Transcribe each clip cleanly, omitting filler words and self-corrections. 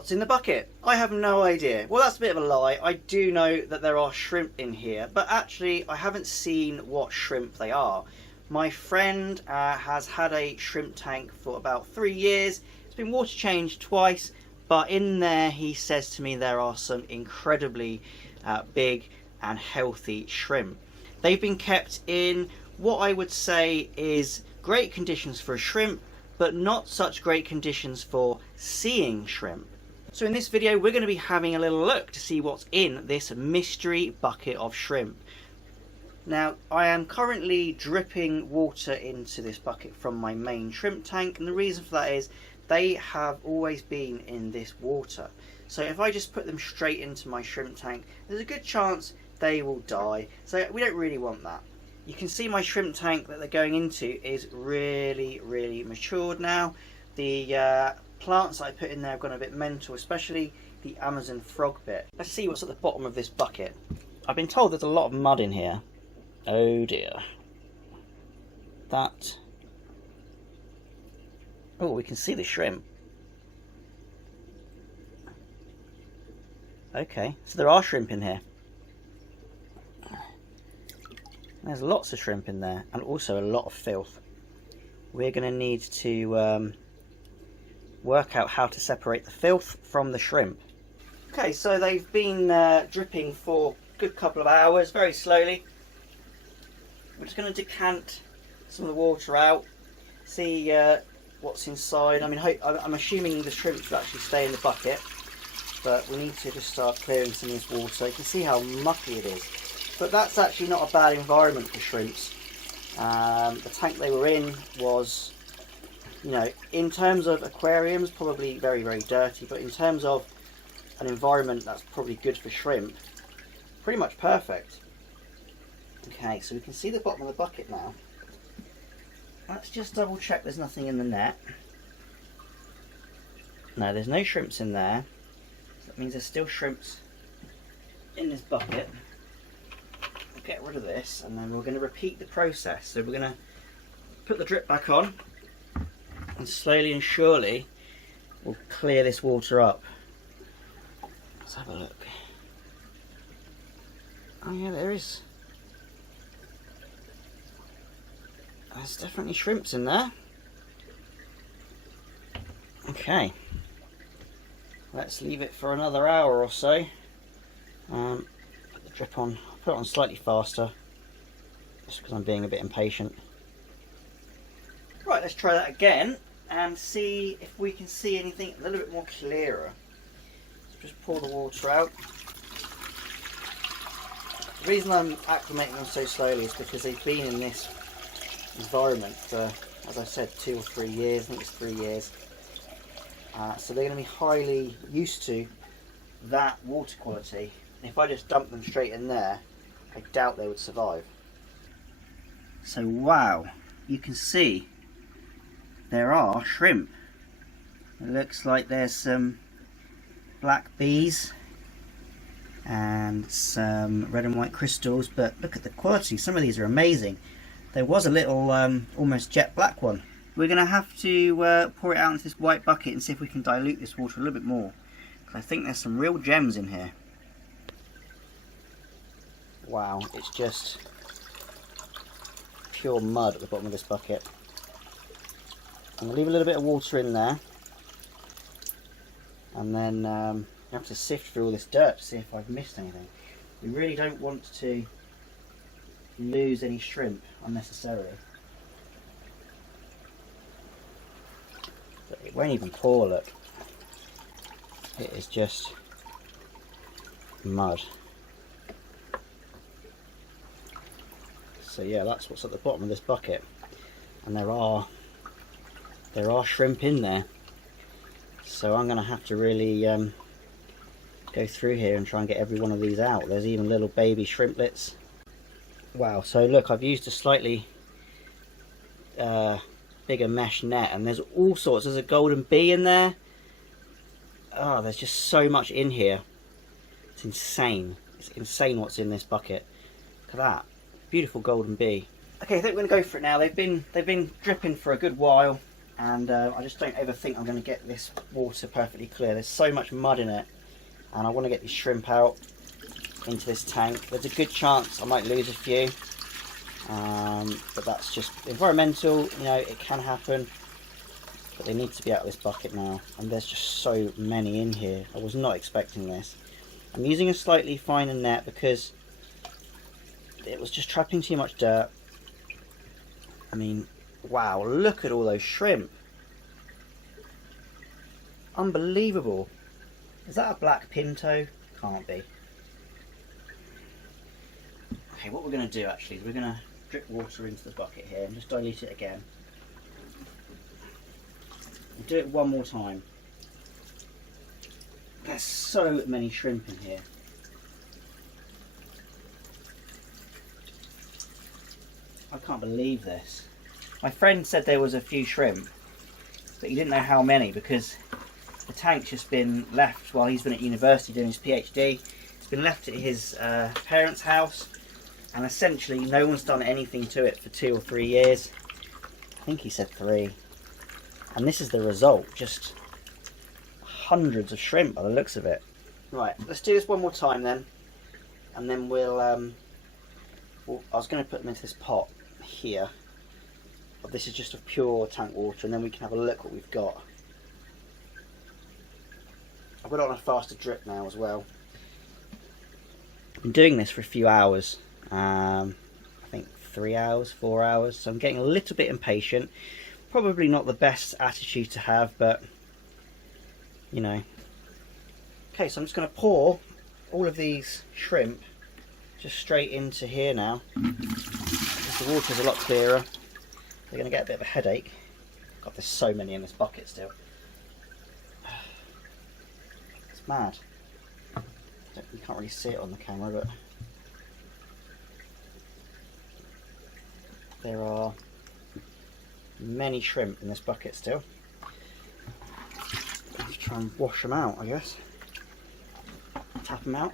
What's in the bucket? I have no idea. Well, that's a bit of a lie. I do know that there are shrimp in here, but actually I haven't seen what shrimp they are. My friend has had a shrimp tank for about 3 years. It's been water changed twice, but in there he says to me there are some incredibly big and healthy shrimp. They've been kept in what I would say is great conditions for a shrimp, but not such great conditions for seeing shrimp. So in this video we're going to be having a little look to see what's in this mystery bucket of shrimp. Now I am currently dripping water into this bucket from my main shrimp tank, and the reason for that is they have always been in this water. So if I just put them straight into my shrimp tank, there's a good chance they will die. So we don't really want that. You can see my shrimp tank that they're going into is really matured now. The plants I put in there have gone a bit mental, especially the Amazon frog bit. Let's see what's at the bottom of this bucket. I've been told there's a lot of mud in here. Oh dear. That... oh, we can see the shrimp. Okay, so there are shrimp in here. There's lots of shrimp in there, and also a lot of filth. We're going to need to work out how to separate the filth from the shrimp. Okay, so they've been dripping for a good couple of hours, very slowly. We're just going to decant some of the water out, see what's inside. I mean, I'm assuming the shrimp will actually stay in the bucket, but we need to just start clearing some of this water. You can see how mucky it is. But that's actually not a bad environment for shrimps. The tank they were in was, you know, in terms of aquariums, probably very dirty, but in terms of an environment that's probably good for shrimp, pretty much perfect. Okay, so we can see the bottom of the bucket now. Let's just double check there's nothing in the net. No, there's no shrimps in there. So that means there's still shrimps in this bucket. Get rid of this, and then we're going to repeat the process. So we're going to put the drip back on, and slowly and surely we'll clear this water up. Let's have a look. Oh yeah, there's definitely shrimps in there. Okay, let's leave it for another hour or so. Put the drip on. Put it on slightly faster, just because I'm being a bit impatient. Right, let's try that again and see if we can see anything a little bit more clearer. Let's just pour the water out. The reason I'm acclimating them so slowly is because they've been in this environment for, as I said, 2 or 3 years. I think it's 3 years. So they're going to be highly used to that water quality. If I just dump them straight in there, I doubt they would survive. So wow, you can see there are shrimp. It looks like there's some black bees and some red and white crystals, but look at the quality. Some of these are amazing. There was a little almost jet black one. We're going to have to pour it out into this white bucket and see if we can dilute this water a little bit more, because I think there's some real gems in here. Wow, it's just pure mud at the bottom of this bucket. I'm going to leave a little bit of water in there, and then I have to sift through all this dirt to see if I've missed anything. We really don't want to lose any shrimp unnecessarily. But it won't even pour, look. It is just mud. So yeah, that's what's at the bottom of this bucket, and there are shrimp in there. So I'm going to have to really go through here and try and get every one of these out. There's even little baby shrimplets. Wow, so look, I've used a slightly bigger mesh net, and there's all sorts. There's a golden bee in there. Oh, there's just so much in here. It's insane. It's insane what's in this bucket. Look at that. Beautiful golden bee. Okay, I think we're going to go for it now. They've been dripping for a good while, and I just don't ever think I'm going to get this water perfectly clear. There's so much mud in it, and I want to get these shrimp out into this tank. There's a good chance I might lose a few, but that's just environmental, you know, it can happen. But they need to be out of this bucket now, and there's just so many in here. I was not expecting this. I'm using a slightly finer net because it was just trapping too much dirt. I mean, wow, look at all those shrimp. Unbelievable. Is that a black pinto? Can't be. Okay, what we're going to do actually is we're going to drip water into the bucket here and just dilute it again. We'll do it one more time. There's so many shrimp in here. I can't believe this. My friend said there was a few shrimp, but he didn't know how many because the tank's just been left while he's been at university doing his PhD. It's been left at his parents' house, and essentially no one's done anything to it for 2 or 3 years. I think he said 3. And this is the result, just hundreds of shrimp by the looks of it. Right, let's do this one more time then, and then we'll I was going to put them into this pot here, but this is just of pure tank water, and then we can have a look what we've got. I've got it on a faster drip now as well. I've been doing this for a few hours, I think 3 hours, 4 hours, so I'm getting a little bit impatient. Probably not the best attitude to have, but you know. Okay, so I'm just going to pour all of these shrimp just straight into here now. Because the water's a lot clearer. They're going to get a bit of a headache. God, there's so many in this bucket still. It's mad. You can't really see it on the camera, but there are many shrimp in this bucket still. Let's try and wash them out, I guess. Tap them out.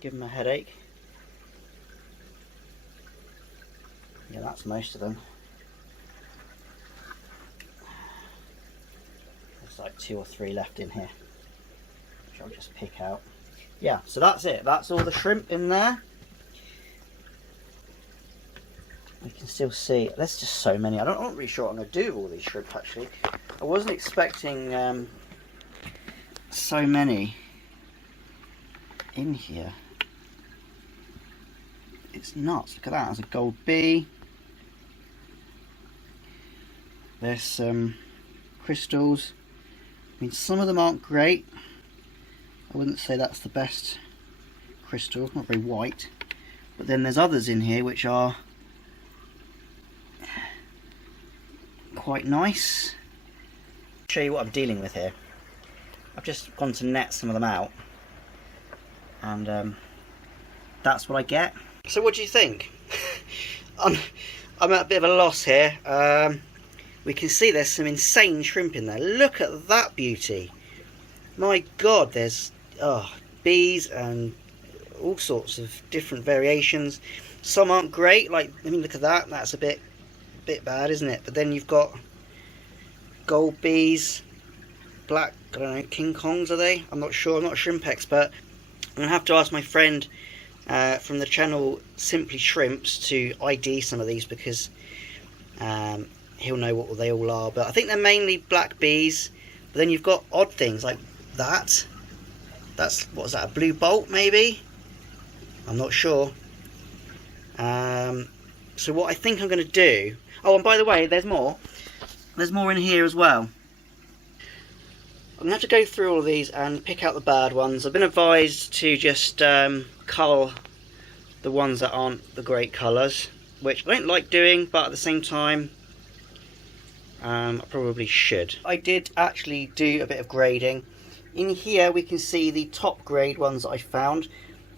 Give them a headache. Yeah, that's most of them. There's like 2 or 3 left in here, which I'll just pick out. Yeah, so that's it. That's all the shrimp in there. You can still see, there's just so many. I'm not really sure what I'm going to do with all these shrimp actually. I wasn't expecting so many in here. It's nuts. Look at that. There's a gold bee. There's some crystals. I mean, some of them aren't great. I wouldn't say that's the best crystal. Not very white. But then there's others in here which are quite nice. I'll show you what I'm dealing with here. I've just gone to net some of them out, and that's what I get. So what do you think? I'm at a bit of a loss here. We can see there's some insane shrimp in there. Look at that beauty. My God, there's bees and all sorts of different variations. Some aren't great, like, I mean, look at that. That's a bit bad, isn't it? But then you've got gold bees, black, I don't know, King Kongs, are they? I'm not sure. I'm not a shrimp expert. I'm going to have to ask my friend from the channel Simply Shrimps to ID some of these, because he'll know what they all are. But I think they're mainly black bees. But then you've got odd things like that. That's, what is that, a blue bolt maybe? I'm not sure. So what I think I'm going to do... Oh, and by the way, there's more. There's more in here as well. I'm going to have to go through all of these and pick out the bad ones. I've been advised to just cull the ones that aren't the great colours, which I don't like doing, but at the same time, I probably should. I did actually do a bit of grading. In here we can see the top grade ones that I found.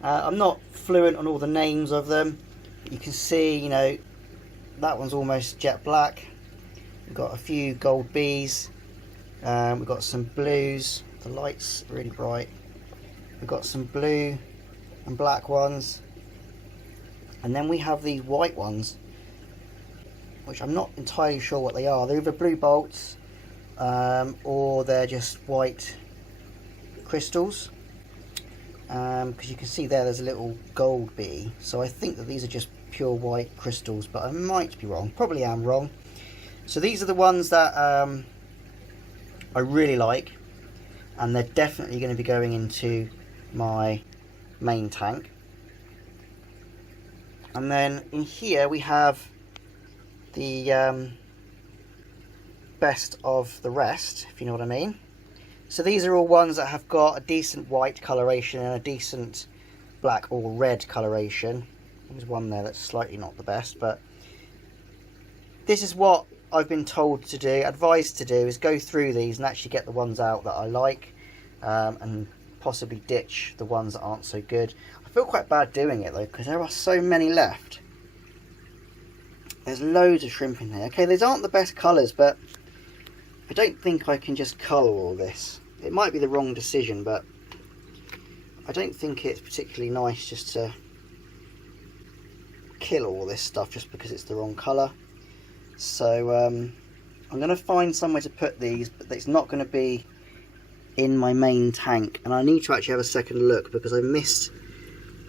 I'm not fluent on all the names of them. You can see, you know, that one's almost jet black. We've got a few gold bees. We've got some blues. The light's really bright. We've got some blue and black ones. And then we have these white ones, which I'm not entirely sure what they are. They're either blue bolts or they're just white crystals, because you can see there's a little gold bee, so I think that these are just pure white crystals, but I might be wrong, probably am wrong. So these are the ones that I really like, and they're definitely going to be going into my main tank. And then in here we have the best of the rest, if you know what I mean. So these are all ones that have got a decent white coloration and a decent black or red coloration. There's one there that's slightly not the best, but this is what I've been told to do, advised to do, is go through these and actually get the ones out that I like, and possibly ditch the ones that aren't so good. I feel quite bad doing it though, because there are so many left. There's loads of shrimp in here. Okay, these aren't the best colours, but I don't think I can just cull all this. It might be the wrong decision, but I don't think it's particularly nice just to kill all this stuff just because it's the wrong colour. So I'm going to find somewhere to put these, but it's not going to be in my main tank. And I need to actually have a second look because I missed,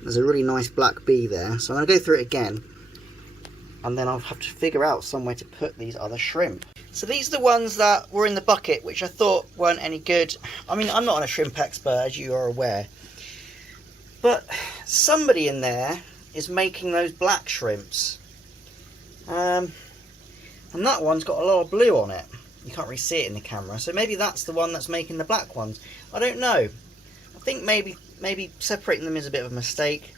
there's a really nice black bee there. So I'm going to go through it again, and then I'll have to figure out somewhere to put these other shrimp. So these are the ones that were in the bucket, which I thought weren't any good. I mean, I'm not a shrimp expert, as you are aware, but somebody in there is making those black shrimps. And that one's got a lot of blue on it. You can't really see it in the camera, so maybe that's the one that's making the black ones. I don't know. I think maybe separating them is a bit of a mistake.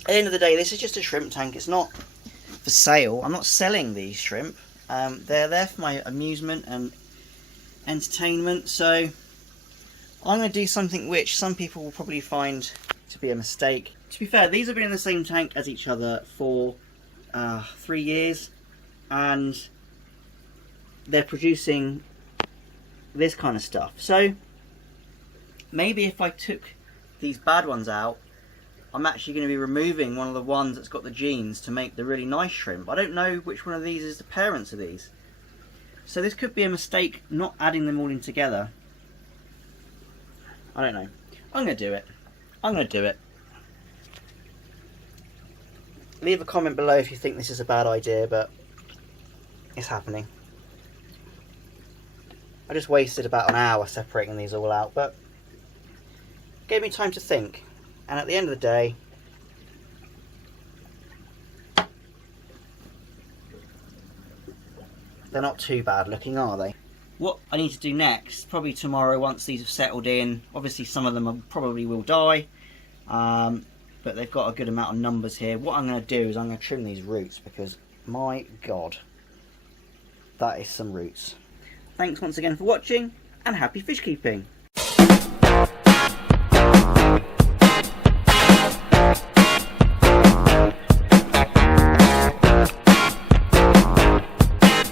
At the end of the day, this is just a shrimp tank. It's not for sale. I'm not selling these shrimp. They're there for my amusement and entertainment, so I'm going to do something which some people will probably find to be a mistake. To be fair, these have been in the same tank as each other for 3 years, and they're producing this kind of stuff. So maybe if I took these bad ones out, I'm actually going to be removing one of the ones that's got the genes to make the really nice shrimp. I don't know which one of these is the parents of these. So this could be a mistake, not adding them all in together. I don't know. I'm going to do it. I'm going to do it. Leave a comment below if you think this is a bad idea, but it's happening. I just wasted about an hour separating these all out, but it gave me time to think. And at the end of the day, they're not too bad looking, are they? What I need to do next, probably tomorrow once these have settled in, obviously some of them probably will die, but they've got a good amount of numbers here. What I'm going to do is I'm going to trim these roots, because my god, that is some roots. Thanks once again for watching, and happy fish keeping.